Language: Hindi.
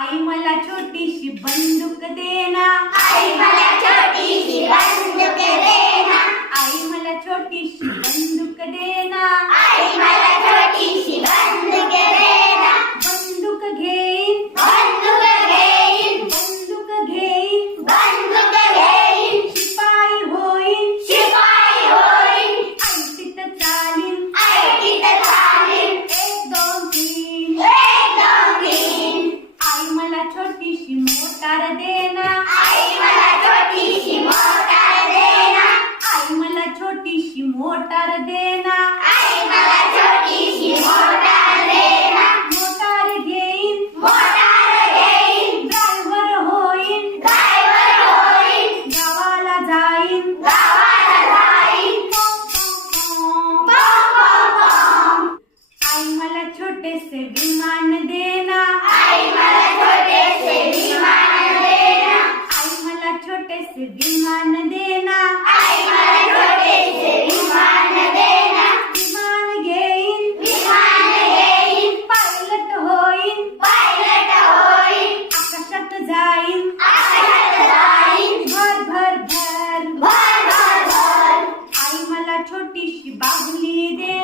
आई मला छोटीशी बंदूक देना आई मला छोटीशी बंदूक देना आई मला छोटीशी बंदूक देना मोटार देना। आई मला छोटीशी मोटार देना। मोटार घेईन मोटार घेईन ड्रायव्हर होईन ड्रायव्हर होईन गावाला जाईन गावाला जाईन पॉम, पॉम, पॉम. पॉम आई मला छोटेसे विमान देना। आई मला छोटेसे विमान देना। आई मला छोटेसे विमान gide